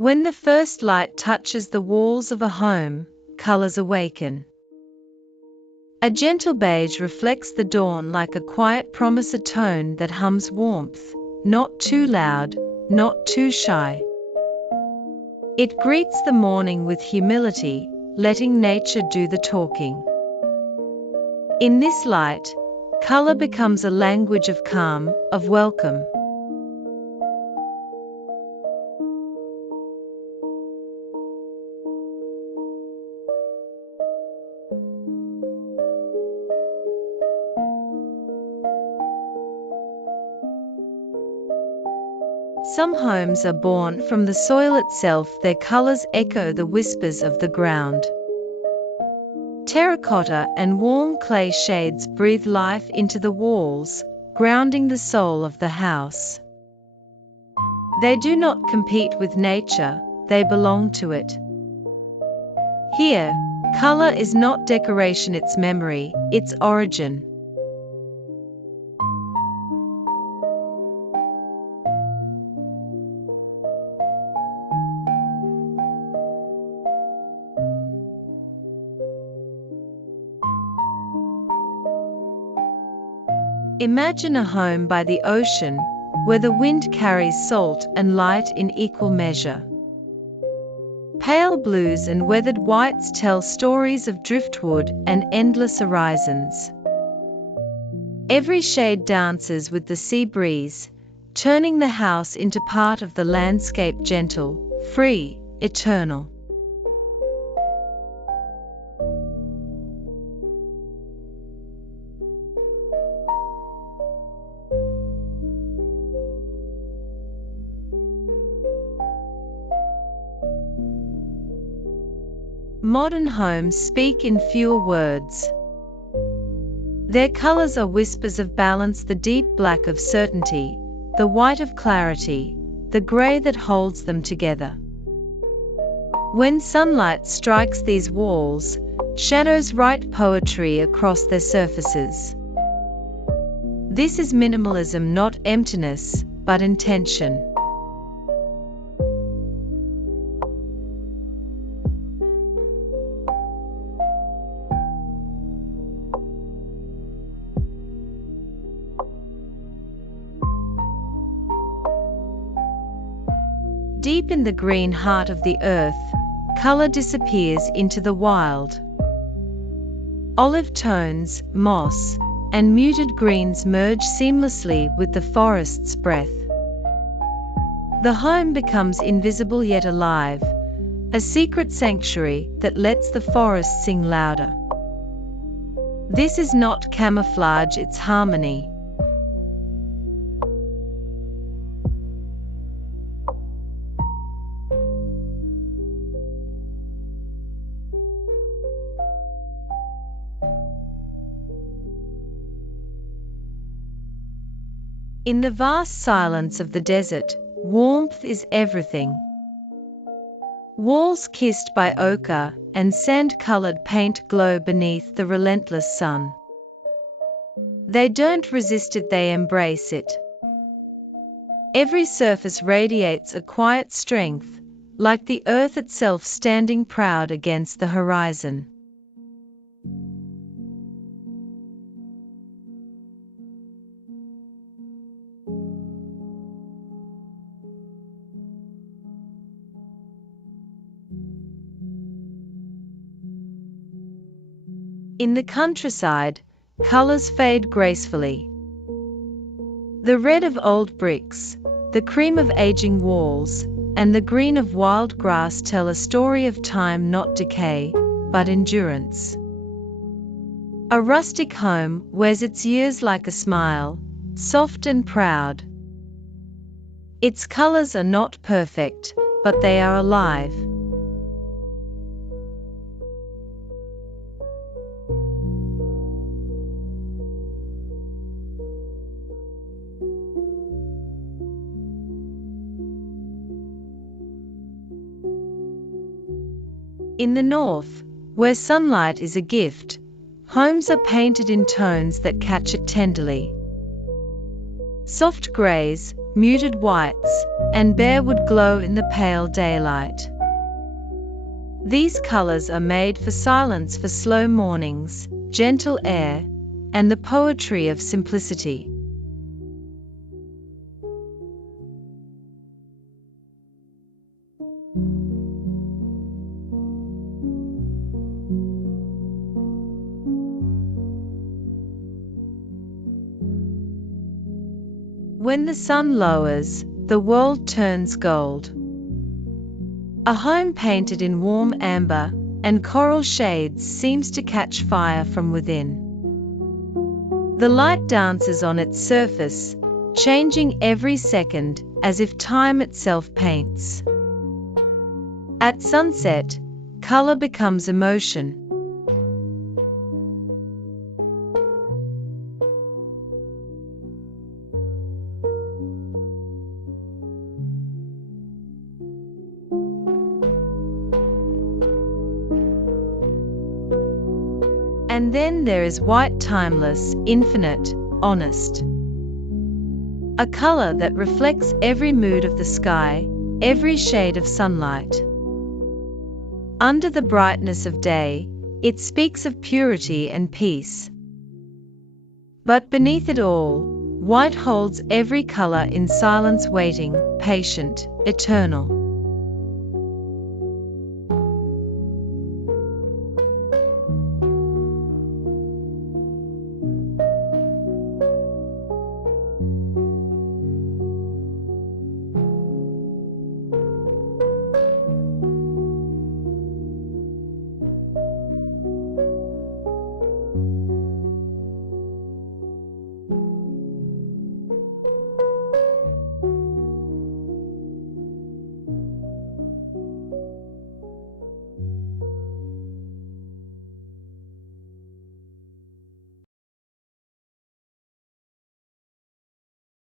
When the first light touches the walls of a home, colors awaken. A gentle beige reflects the dawn like a quiet promise, a tone that hums warmth, not too loud, not too shy. It greets the morning with humility, letting nature do the talking. In this light, color becomes a language of calm, of welcome. Some homes are born from the soil itself, their colors echo the whispers of the ground. Terracotta and warm clay shades breathe life into the walls, grounding the soul of the house. They do not compete with nature, they belong to it. Here, color is not decoration, it's memory, its origin. Imagine a home by the ocean, where the wind carries salt and light in equal measure. Pale blues and weathered whites tell stories of driftwood and endless horizons. Every shade dances with the sea breeze, turning the house into part of the landscape, gentle, free, eternal. Modern homes speak in fewer words. Their colors are whispers of balance, the deep black of certainty, the white of clarity, the gray that holds them together. When sunlight strikes these walls, shadows write poetry across their surfaces. This is minimalism, not emptiness, but intention. Deep in the green heart of the earth, color disappears into the wild. Olive tones, moss, and muted greens merge seamlessly with the forest's breath. The home becomes invisible yet alive, a secret sanctuary that lets the forest sing louder. This is not camouflage, it's harmony. In the vast silence of the desert, warmth is everything. Walls kissed by ochre and sand-colored paint glow beneath the relentless sun. They don't resist it, they embrace it. Every surface radiates a quiet strength, like the earth itself standing proud against the horizon. In the countryside, colors fade gracefully. The red of old bricks, the cream of aging walls, and the green of wild grass tell a story of time, not decay, but endurance. A rustic home wears its years like a smile, soft and proud. Its colors are not perfect, but they are alive. In the north, where sunlight is a gift, homes are painted in tones that catch it tenderly. Soft grays, muted whites, and bare wood glow in the pale daylight. These colors are made for silence, for slow mornings, gentle air, and the poetry of simplicity. When the sun lowers, the world turns gold. A home painted in warm amber and coral shades seems to catch fire from within. The light dances on its surface, changing every second as if time itself paints. At sunset, color becomes emotion. And then there is white, timeless, infinite, honest. A color that reflects every mood of the sky, every shade of sunlight. Under the brightness of day, it speaks of purity and peace. But beneath it all, white holds every color in silence, waiting, patient, eternal.